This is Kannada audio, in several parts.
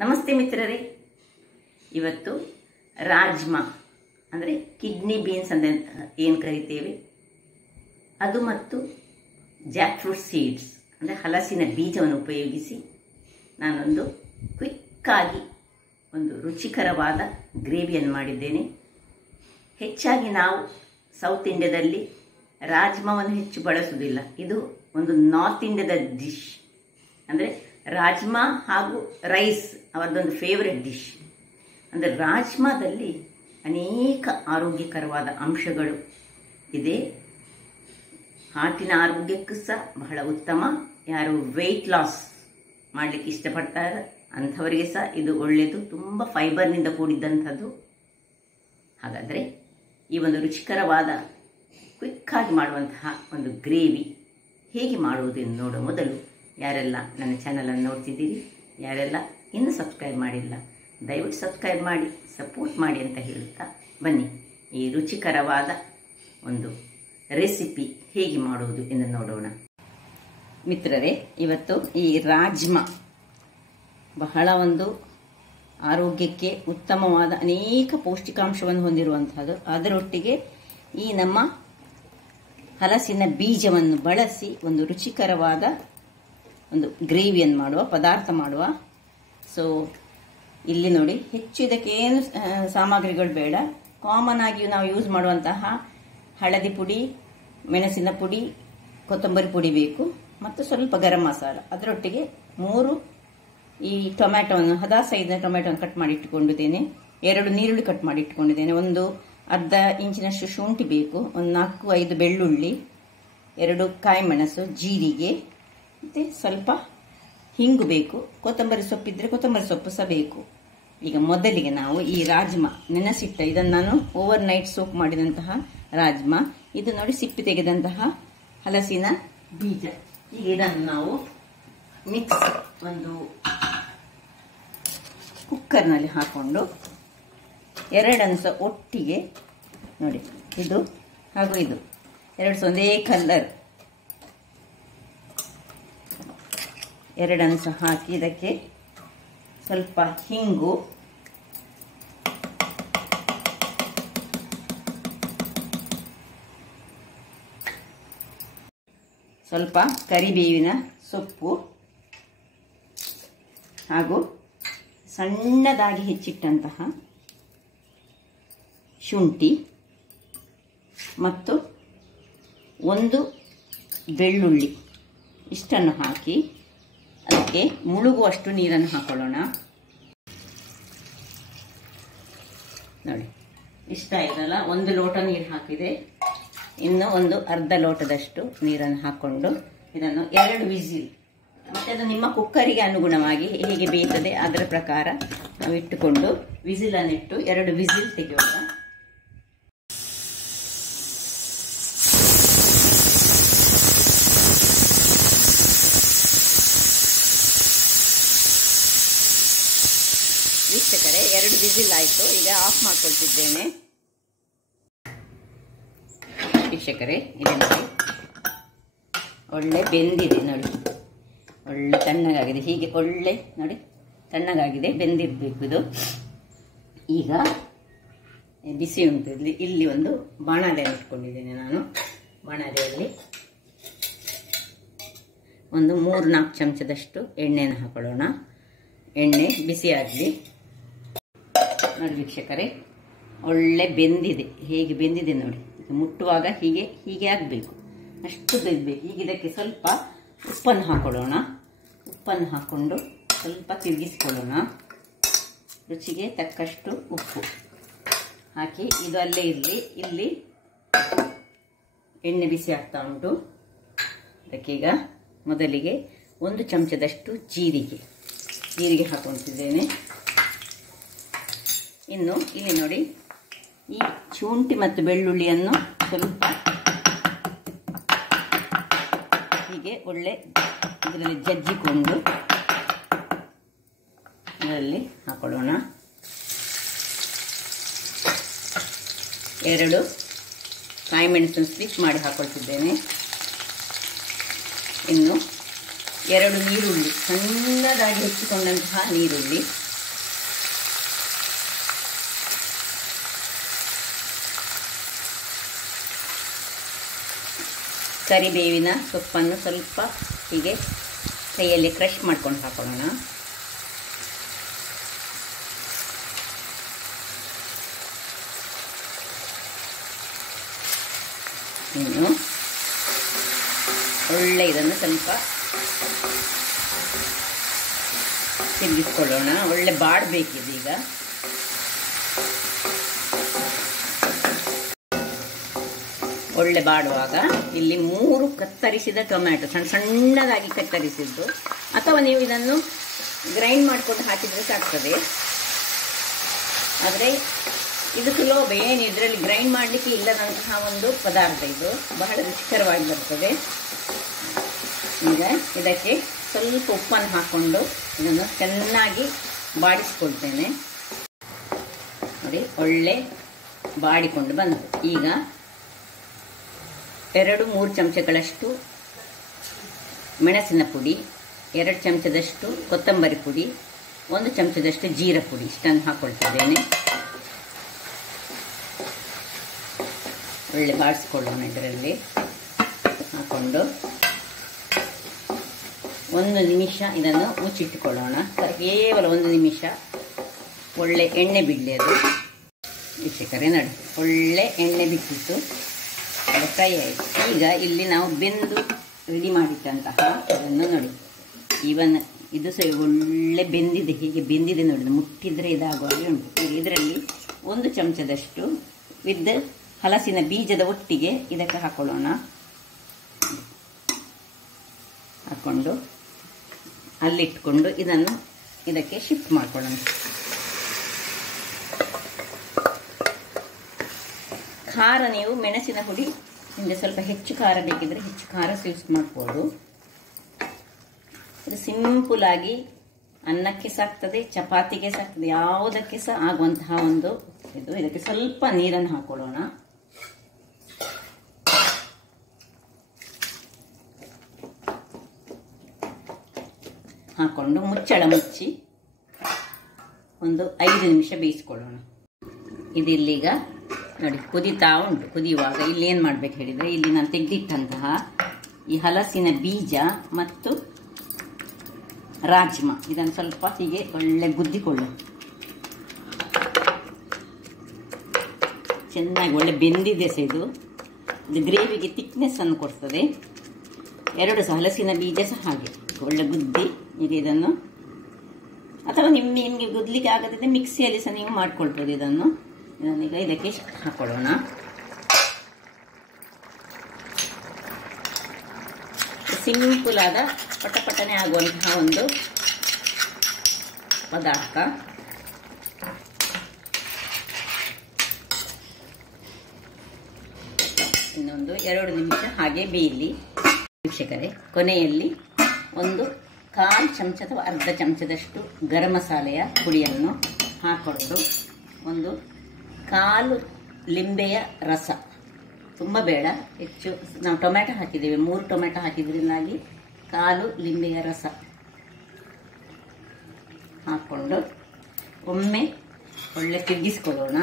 ನಮಸ್ತೆ ಮಿತ್ರರೇ, ಇವತ್ತು ರಾಜ್ಮಾ ಅಂದರೆ ಕಿಡ್ನಿ ಬೀನ್ಸ್ ಅಂತ ಏನು ಕರಿತೇವೆ ಅದು ಮತ್ತು ಜಾಕ್ ಫ್ರೂಟ್ ಸೀಡ್ಸ್ ಅಂದರೆ ಹಲಸಿನ ಬೀಜವನ್ನು ಉಪಯೋಗಿಸಿ ನಾನೊಂದು ಕ್ವಿಕ್ಕಾಗಿ ಒಂದು ರುಚಿಕರವಾದ ಗ್ರೇವಿಯನ್ನು ಮಾಡಿದ್ದೇನೆ. ಹೆಚ್ಚಾಗಿ ನಾವು ಸೌತ್ ಇಂಡಿಯಾದಲ್ಲಿ ರಾಜ್ಮಾವನ್ನು ಹೆಚ್ಚು ಬಳಸುವುದಿಲ್ಲ. ಇದು ಒಂದು ನಾರ್ತ್ ಇಂಡಿಯಾದ ಡಿಶ್. ಅಂದರೆ ರಾಜ್ಮಾ ಹಾಗೂ ರೈಸ್ ಅವರದೊಂದು ಫೇವರೆಟ್ ಡಿಶ್. ಅಂದರೆ ರಾಜ್ಮಾದಲ್ಲಿ ಅನೇಕ ಆರೋಗ್ಯಕರವಾದ ಅಂಶಗಳು ಇದೆ. ಹಾರ್ಟಿನ ಆರೋಗ್ಯಕ್ಕೂ ಸಹ ಬಹಳ ಉತ್ತಮ. ಯಾರು ವೆಯ್ಟ್ ಲಾಸ್ ಮಾಡಲಿಕ್ಕೆ ಇಷ್ಟಪಡ್ತಾರೆ ಅಂಥವರಿಗೆ ಸಹ ಇದು ಒಳ್ಳೆಯದು. ತುಂಬ ಫೈಬರ್ನಿಂದ ಕೂಡಿದ್ದಂಥದ್ದು. ಹಾಗಾದರೆ ಈ ಒಂದು ರುಚಿಕರವಾದ ಕ್ವಿಕ್ಕಾಗಿ ಮಾಡುವಂತಹ ಒಂದು ಗ್ರೇವಿ ಹೇಗೆ ಮಾಡುವುದು ಎಂದು ನೋಡೋ ಮೊದಲು ಯಾರೆಲ್ಲ ನನ್ನ ಚಾನಲನ್ನು ನೋಡ್ತಿದ್ದೀರಿ, ಯಾರೆಲ್ಲ ಇನ್ನೂ ಸಬ್ಸ್ಕ್ರೈಬ್ ಮಾಡಿಲ್ಲ, ದಯವಿಟ್ಟು ಸಬ್ಸ್ಕ್ರೈಬ್ ಮಾಡಿ ಸಪೋರ್ಟ್ ಮಾಡಿ ಅಂತ ಹೇಳುತ್ತಾ ಬನ್ನಿ ಈ ರುಚಿಕರವಾದ ಒಂದು ರೆಸಿಪಿ ಹೇಗೆ ಮಾಡುವುದು ಎಂದು ನೋಡೋಣ. ಮಿತ್ರರೇ, ಇವತ್ತು ಈ ರಾಜ್ಮಾ ಬಹಳ ಒಂದು ಆರೋಗ್ಯಕ್ಕೆ ಉತ್ತಮವಾದ ಅನೇಕ ಪೌಷ್ಟಿಕಾಂಶವನ್ನು ಹೊಂದಿರುವಂಥದ್ದು. ಅದರೊಟ್ಟಿಗೆ ಈ ನಮ್ಮ ಹಲಸಿನ ಬೀಜವನ್ನು ಬಳಸಿ ಒಂದು ರುಚಿಕರವಾದ ಒಂದು ಗ್ರೇವಿಯನ್ನು ಮಾಡುವ ಪದಾರ್ಥ ಮಾಡುವ. ಸೊ ಇಲ್ಲಿ ನೋಡಿ, ಹೆಚ್ಚು ಇದಕ್ಕೆ ಏನು ಸಾಮಗ್ರಿಗಳು ಬೇಡ. ಕಾಮನ್ ಆಗಿ ನಾವು ಯೂಸ್ ಮಾಡುವಂತಹ ಹಳದಿ ಪುಡಿ, ಮೆಣಸಿನ ಪುಡಿ, ಕೊತ್ತಂಬರಿ ಪುಡಿ ಬೇಕು ಮತ್ತು ಸ್ವಲ್ಪ ಗರಂ ಮಸಾಲ. ಅದರೊಟ್ಟಿಗೆ 3 ಈ ಟೊಮ್ಯಾಟೊವನ್ನು ಹದ ಸೈಜ್ನ ಟೊಮ್ಯಾಟೊವನ್ನು ಕಟ್ ಮಾಡಿ ಇಟ್ಟುಕೊಂಡಿದ್ದೇನೆ. 2 ನೀರುಳ್ಳಿ ಕಟ್ ಮಾಡಿ ಇಟ್ಟುಕೊಂಡಿದ್ದೇನೆ. ಒಂದು ಅರ್ಧ ಇಂಚಿನಷ್ಟು ಶುಂಠಿ ಬೇಕು. ಒಂದು 4-5 ಬೆಳ್ಳುಳ್ಳಿ, 2 ಕಾಯಿ ಮೆಣಸು, ಜೀರಿಗೆ ಮತ್ತು ಸ್ವಲ್ಪ ಹಿಂಗು ಬೇಕು. ಕೊತ್ತಂಬರಿ ಸೊಪ್ಪಿದ್ರೆ ಕೊತ್ತಂಬರಿ ಸೊಪ್ಪು ಸಹ ಬೇಕು. ಈಗ ಮೊದಲಿಗೆ ನಾವು ಈ ರಾಜ್ಮಾ ನೆನೆಸಿಟ್ಟ, ಇದನ್ನು ನಾನು ಓವರ್ ನೈಟ್ ಸೋಕ್ ಮಾಡಿದಂತಹ ರಾಜ್ಮಾ. ಇದು ನೋಡಿ ಸಿಪ್ಪಿ ತೆಗೆದಂತಹ ಹಲಸಿನ ಬೀಜ. ಈಗ ಇದನ್ನು ನಾವು ಮಿಕ್ಸ್ ಒಂದು ಕುಕ್ಕರ್ನಲ್ಲಿ ಹಾಕೊಂಡು ಎರಡನ್ನು ಸಹ ಒಟ್ಟಿಗೆ ನೋಡಿ, ಇದು ಹಾಗೂ ಇದು ಎರಡು ಸಹ ಒಂದೇ ಕಲರ್, ಎರಡನ್ನು ಸಹ ಹಾಕಿ ಇದಕ್ಕೆ ಸ್ವಲ್ಪ ಹಿಂಗು, ಸ್ವಲ್ಪ ಕರಿಬೇವಿನ ಸೊಪ್ಪು ಹಾಗೂ ಸಣ್ಣದಾಗಿ ಹೆಚ್ಚಿಟ್ಟಂತಹ ಶುಂಠಿ ಮತ್ತು 1 ಬೆಳ್ಳುಳ್ಳಿ ಇಷ್ಟನ್ನು ಹಾಕಿ ಅದಕ್ಕೆ ಮುಳುಗುವಷ್ಟು ನೀರನ್ನು ಹಾಕೊಳ್ಳೋಣ. ನೋಡಿ, ಇಷ್ಟ ಇದಲ್ಲ, 1 ಲೋಟ ನೀರು ಹಾಕಿದೆ. ಇನ್ನು ಒಂದು ಅರ್ಧ ಲೋಟದಷ್ಟು ನೀರನ್ನು ಹಾಕ್ಕೊಂಡು ಇದನ್ನು 2 ವಿಸಿಲ್, ಮತ್ತು ಅದು ನಿಮ್ಮ ಕುಕ್ಕರಿಗೆ ಅನುಗುಣವಾಗಿ ಹೇಗೆ ಬೇಯ್ತದೆ ಅದರ ಪ್ರಕಾರ ನಾವು ಇಟ್ಟುಕೊಂಡು ವಿಸಿಲನ್ನಿಟ್ಟು 2 ವಿಸಿಲ್ ತೆಗೆಯೋಣ. ವೀಕ್ಷಕರೇ, 2 ವಿಸಿಲ್ ಆಯಿತು. ಈಗ ಆಫ್ ಮಾಡ್ಕೊಳ್ತಿದ್ದೇನೆ. ವೀಕ್ಷಕರೇ, ಇದೆ ನೋಡಿ, ಒಳ್ಳೆ ಬೆಂದಿದೆ ನೋಡಿ, ಒಳ್ಳೆ ತಣ್ಣಗಾಗಿದೆ. ಹೀಗೆ ಒಳ್ಳೆ ನೋಡಿ ತಣ್ಣಗಾಗಿದೆ, ಬೆಂದಿರಬೇಕು ಇದು. ಈಗ ಬಿಸಿ ಉಂಟು. ಇಲ್ಲಿ ಒಂದು ಬಾಣಲೆಯನ್ನು ಇಟ್ಕೊಂಡಿದ್ದೇನೆ ನಾನು. ಬಾಣಲೆಯಲ್ಲಿ ಒಂದು 3-4 ಚಮಚದಷ್ಟು ಎಣ್ಣೆಯನ್ನು ಹಾಕೊಳ್ಳೋಣ. ಎಣ್ಣೆ ಬಿಸಿ ಆಗಲಿ. ನೋಡಿ ವೀಕ್ಷಕರೇ, ಒಳ್ಳೆ ಬೆಂದಿದೆ. ಹೇಗೆ ಬೆಂದಿದೆ ನೋಡಿ. ಮುಟ್ಟುವಾಗ ಹೀಗೆ ಆಗಬೇಕು, ಅಷ್ಟು ಬೆಂದಬೇಕು. ಈಗ ಇದಕ್ಕೆ ಸ್ವಲ್ಪ ಉಪ್ಪನ್ನು ಹಾಕೊಳ್ಳೋಣ. ಉಪ್ಪನ್ನು ಹಾಕ್ಕೊಂಡು ಸ್ವಲ್ಪ ತಿರುಗಿಸ್ಕೊಳ್ಳೋಣ. ರುಚಿಗೆ ತಕ್ಕಷ್ಟು ಉಪ್ಪು ಹಾಕಿ ಇದು ಅಲ್ಲೇ ಇರಲಿ. ಇಲ್ಲಿ ಎಣ್ಣೆ ಬಿಸಿ ಆಗ್ತಾ ಉಂಟು. ಅದಕ್ಕೀಗ ಮೊದಲಿಗೆ 1 ಚಮಚದಷ್ಟು ಜೀರಿಗೆ ಹಾಕೊಳ್ತಿದ್ದೇನೆ. ಇನ್ನು ಇಲ್ಲಿ ನೋಡಿ, ಈ ಶುಂಠಿ ಮತ್ತು ಬೆಳ್ಳುಳ್ಳಿಯನ್ನು ಸ್ವಲ್ಪ ಹೀಗೆ ಒಳ್ಳೆ ಇದರಲ್ಲಿ ಜಜ್ಜಿಕೊಂಡು ಇದರಲ್ಲಿ ಹಾಕೊಳ್ಳೋಣ. 2 ಕಾಯಿ ಮೆಣಸನ್ನು ಸ್ಲಿಪ್ ಮಾಡಿ ಹಾಕೊಳ್ತಿದ್ದೇನೆ. ಇನ್ನು 2 ನೀರುಳ್ಳಿ, ಸಣ್ಣದಾಗಿ ಹೆಚ್ಚಿಕೊಂಡಂತಹ ನೀರುಳ್ಳಿ ಕರಿಬೇವಿನ ಸೊಪ್ಪನ್ನು ಸ್ವಲ್ಪ ಹೀಗೆ ಕೈಯಲ್ಲಿ ಕ್ರಷ್ ಮಾಡ್ಕೊಂಡು ಹಾಕೊಳ್ಳೋಣ. ಇನ್ನು ಒಳ್ಳೆ ಇದನ್ನು ಸ್ವಲ್ಪ ತಿರುಗಿಸ್ಕೊಳ್ಳೋಣ. ಒಳ್ಳೆ ಬಾಡಬೇಕಿದೆ. ಈಗ ಒಳ್ಳೆ ಬಾಡುವಾಗ ಇಲ್ಲಿ 3 ಕತ್ತರಿಸಿದ ಟೊಮ್ಯಾಟೊ ಸಣ್ಣದಾಗಿ ಕತ್ತರಿಸಿದ್ದು, ಅಥವಾ ನೀವು ಇದನ್ನು ಗ್ರೈಂಡ್ ಮಾಡಿಕೊಂಡು ಹಾಕಿದರೆ ಸಾಕ್ತದೆ. ಆದರೆ ಇದು ಸುಲಭ, ಏನು ಇದರಲ್ಲಿ ಗ್ರೈಂಡ್ ಮಾಡಲಿಕ್ಕೆ ಇಲ್ಲದಂತಹ ಒಂದು ಪದಾರ್ಥ. ಇದು ಬಹಳ ರುಚಿಕರವಾಗಿ ಬರ್ತದೆ. ಈಗ ಇದಕ್ಕೆ ಸ್ವಲ್ಪ ಉಪ್ಪನ್ನು ಹಾಕ್ಕೊಂಡು ಇದನ್ನು ಚೆನ್ನಾಗಿ ಬಾಡಿಸ್ಕೊಳ್ತೇನೆ. ನೋಡಿ, ಒಳ್ಳೆ ಬಾಡಿಕೊಂಡು ಬಂತು. ಈಗ 2-3 ಚಮಚಗಳಷ್ಟು ಮೆಣಸಿನ ಪುಡಿ, 2 ಚಮಚದಷ್ಟು ಕೊತ್ತಂಬರಿ ಪುಡಿ, 1 ಚಮಚದಷ್ಟು ಜೀರ ಪುಡಿ, ಇಷ್ಟನ್ನು ಹಾಕ್ಕೊಳ್ತಿದ್ದೇನೆ. ಒಳ್ಳೆ ಬಾಡಿಸ್ಕೊಳ್ಳೋಣ. ಇದರಲ್ಲಿ ಹಾಕ್ಕೊಂಡು 1 ನಿಮಿಷ ಇದನ್ನು ಮುಚ್ಚಿಟ್ಟುಕೊಳ್ಳೋಣ. ಕೇವಲ 1 ನಿಮಿಷ ಒಳ್ಳೆ ಎಣ್ಣೆ ಬಿಡಲಿ ಅದು. ವೀಕ್ಷಕರೇ ನೋಡಿ, ಒಳ್ಳೆ ಎಣ್ಣೆ ಬಿಟ್ಟಿತ್ತು, ಅದು ಫ್ರೈ ಆಯಿತು. ಈಗ ಇಲ್ಲಿ ನಾವು ಬೆಂದು ರೆಡಿ ಮಾಡಿಟ್ಟಂತಹ ಅದನ್ನು ನೋಡಿ, ಇವನ್ ಇದು ಸಹ ಒಳ್ಳೆ ಬೆಂದಿದೆ. ಹೀಗೆ ಬೆಂದಿದೆ ನೋಡಿ, ಮುಟ್ಟಿದ್ರೆ ಇದಾಗುವಾಗೆ ಉಂಟು. ಇದರಲ್ಲಿ 1 ಚಮಚದಷ್ಟು ವಿತ್ ಹಲಸಿನ ಬೀಜದ ಒಟ್ಟಿಗೆ ಇದಕ್ಕೆ ಹಾಕೊಳ್ಳೋಣ. ಹಾಕ್ಕೊಂಡು ಅಲ್ಲಿಟ್ಕೊಂಡು ಇದನ್ನು ಇದಕ್ಕೆ ಶಿಫ್ಟ್ ಮಾಡ್ಕೊಳ್ಳೋಣ. ಖಾರ ನೀವು ಮೆಣಸಿನ ಪುಡಿ ನಿಮಗೆ ಸ್ವಲ್ಪ ಹೆಚ್ಚು ಖಾರ ಬೇಕಿದ್ರೆ ಹೆಚ್ಚು ಖಾರ ಯೂಸ್ ಮಾಡ್ಬೋದು. ಇದು ಸಿಂಪಲ್ ಆಗಿ ಅನ್ನಕ್ಕೆ ಸಾಕ್ತದೆ, ಚಪಾತಿಗೆ ಸಾಕ್ತದೆ, ಯಾವುದಕ್ಕೆ ಸಹ ಆಗುವಂತಹ ಒಂದು ಇದು. ಇದಕ್ಕೆ ಸ್ವಲ್ಪ ನೀರನ್ನು ಹಾಕೊಳ್ಳೋಣ. ಹಾಕೊಂಡು ಮುಚ್ಚಳ ಮುಚ್ಚಿ ಒಂದು 5 ನಿಮಿಷ ಬೇಯಿಸ್ಕೊಳ್ಳೋಣ. ಇದಿಲ್ಲೀಗ ನೋಡಿ ಕುದೀತಾ ಉಂಟು. ಕುದಿಯುವಾಗ ಇಲ್ಲಿ ಏನು ಮಾಡ್ಬೇಕು ಹೇಳಿದರೆ, ಇಲ್ಲಿ ನಾನು ತೆಗೆದಿಟ್ಟಂತಹ ಈ ಹಲಸಿನ ಬೀಜ ಮತ್ತು ರಾಜ್ಮಾ ಇದನ್ನು ಸ್ವಲ್ಪ ಹೀಗೆ ಒಳ್ಳೆ ಗುದ್ದಿಕೊಳ್ಳು. ಚೆನ್ನಾಗಿ ಒಳ್ಳೆ ಬೆಂದಿದೆ ಸಹ ಇದು ಗ್ರೇವಿಗೆ ಥಿಕ್ನೆಸ್ ಅನ್ನು ಕೊಡ್ತದೆ. 2 ಸಹ ಹಲಸಿನ ಬೀಜ ಸಹ ಹಾಗೆ ಒಳ್ಳೆ ಗುದ್ದಿ ಈಗ ಇದನ್ನು, ಅಥವಾ ನಿಮಗೆ ಗುದ್ಲಿಕ್ಕೆ ಆಗದಿದ್ದರೆ ಮಿಕ್ಸಿಯಲ್ಲಿ ಸಹ ನೀವು ಮಾಡ್ಕೊಳ್ಬೋದು. ಇದನ್ನೀಗ ಇದಕ್ಕೆ ಹಾಕೊಳ್ಳೋಣ. ಸಿಂಪಲ್ ಆದ ಪಟಪಟನೆ ಆಗುವಂತಹ ಒಂದು ಪದಾರ್ಥ. ಇನ್ನೊಂದು 2 ನಿಮಿಷ ಹಾಗೆ ಬೇಯಲಿ. ವೀಕ್ಷಕರೇ, ಕೊನೆಯಲ್ಲಿ 1/4 ಚಮಚ ಅಥವಾ ಅರ್ಧ ಚಮಚದಷ್ಟು ಗರಂ ಮಸಾಲೆಯ ಪುಡಿಯನ್ನು ಹಾಕೊಂಡು 1/4 ಲಿಂಬೆಯ ರಸ, ತುಂಬ ಬೇಡ, ಹೆಚ್ಚು ನಾವು ಟೊಮ್ಯಾಟೊ ಹಾಕಿದ್ದೇವೆ, 3 ಟೊಮ್ಯಾಟೊ ಹಾಕಿದ್ರಿಂದಾಗಿ 1/4 ಲಿಂಬೆಯ ರಸ ಹಾಕ್ಕೊಂಡು ಒಮ್ಮೆ ಒಳ್ಳೆ ತಿರುಗಿಸ್ಕೊಳ್ಳೋಣ.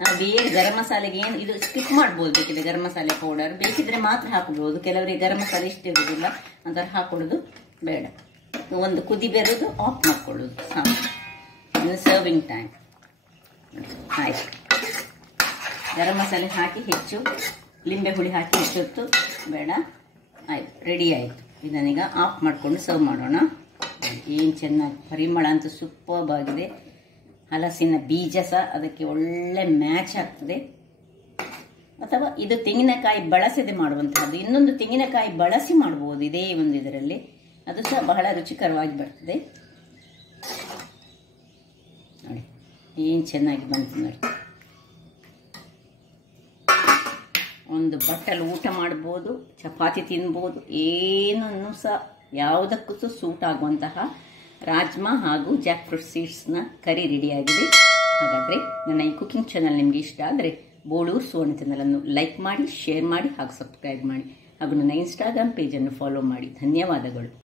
ನಾವು ಬೇರೆ ಗರಂ ಮಸಾಲೆಗೆ ಏನು ಇದು ಸ್ಕಿಪ್ ಮಾಡ್ಬೋದು, ಬೇಕಿದ್ರೆ ಗರಂ ಮಸಾಲೆ ಪೌಡರ್ ಬೇಕಿದ್ರೆ ಮಾತ್ರ ಹಾಕಬಹುದು. ಕೆಲವರಿಗೆ ಗರಂ ಮಸಾಲೆ ಇಷ್ಟ ಇರುವುದಿಲ್ಲ ಅಂತ ಹಾಕೊಳ್ಳೋದು ಬೇಡ. ಒಂದು ಕುದಿ ಬೆರೆದು ಆಫ್ ಮಾಡ್ಕೊಳ್ಳೋದು ಸಾಕು. ಇನ್ನು ಸರ್ವಿಂಗ್ ಟೈಮ್ ಆಯ್ತು. ಗರಂ ಮಸಾಲೆ ಹಾಕಿ ಹೆಚ್ಚು ಲಿಂಬೆ ಹುಳಿ ಹಾಕಿ ಹೆಚ್ಚೊತ್ತು ಬೇಡ. ಆಯ್ತು, ರೆಡಿ ಆಯಿತು. ಇದನ್ನೀಗ ಆಫ್ ಮಾಡಿಕೊಂಡು ಸರ್ವ್ ಮಾಡೋಣ. ಏನು ಚೆನ್ನಾಗಿ ಪರಿಮಳ ಅಂತೂ ಸೂಪರ್ಬ್ ಆಗಿದೆ. ಹಲಸಿನ ಬೀಜ ಸಹ ಅದಕ್ಕೆ ಒಳ್ಳೆ ಮ್ಯಾಚ್ ಆಗ್ತದೆ. ಅಥವಾ ಇದು ತೆಂಗಿನಕಾಯಿ ಬಳಸದೆ ಮಾಡುವಂತಹದ್ದು, ಇನ್ನೊಂದು ತೆಂಗಿನಕಾಯಿ ಬಳಸಿ ಮಾಡಬಹುದು ಇದೇ ಒಂದು ಇದರಲ್ಲಿ, ಅದು ಸಹ ಬಹಳ ರುಚಿಕರವಾಗಿ ಬರ್ತದೆ. ನೋಡಿ ಏನು ಚೆನ್ನಾಗಿ ಬಂತು ನೋಡಿ. ಒಂದು ಬಟ್ಟಲು ಊಟ ಮಾಡ್ಬೋದು, ಚಪಾತಿ ತಿನ್ಬೋದು, ಏನನ್ನು ಸಹ ಯಾವುದಕ್ಕೂ ಸಹ ಸೂಟ್ ಆಗುವಂತಹ ರಾಜ್ಮಾ ಹಾಗೂ ಜಾಕ್ ಫ್ರೂಟ್ ಸೀಡ್ಸ್ನ ಕರಿ ರೆಡಿಯಾಗಿದೆ. ಹಾಗಾದರೆ ನನ್ನ ಈ ಕುಕಿಂಗ್ ಚಾನಲ್ ನಿಮಗೆ ಇಷ್ಟ ಆದರೆ ಬೋಳೂರು ಸುವರ್ಣ ಚಾನಲನ್ನು ಲೈಕ್ ಮಾಡಿ, ಶೇರ್ ಮಾಡಿ ಹಾಗೂ ಸಬ್ಸ್ಕ್ರೈಬ್ ಮಾಡಿ ಹಾಗೂ ನನ್ನ ಇನ್ಸ್ಟಾಗ್ರಾಮ್ ಪೇಜನ್ನು ಫಾಲೋ ಮಾಡಿ. ಧನ್ಯವಾದಗಳು.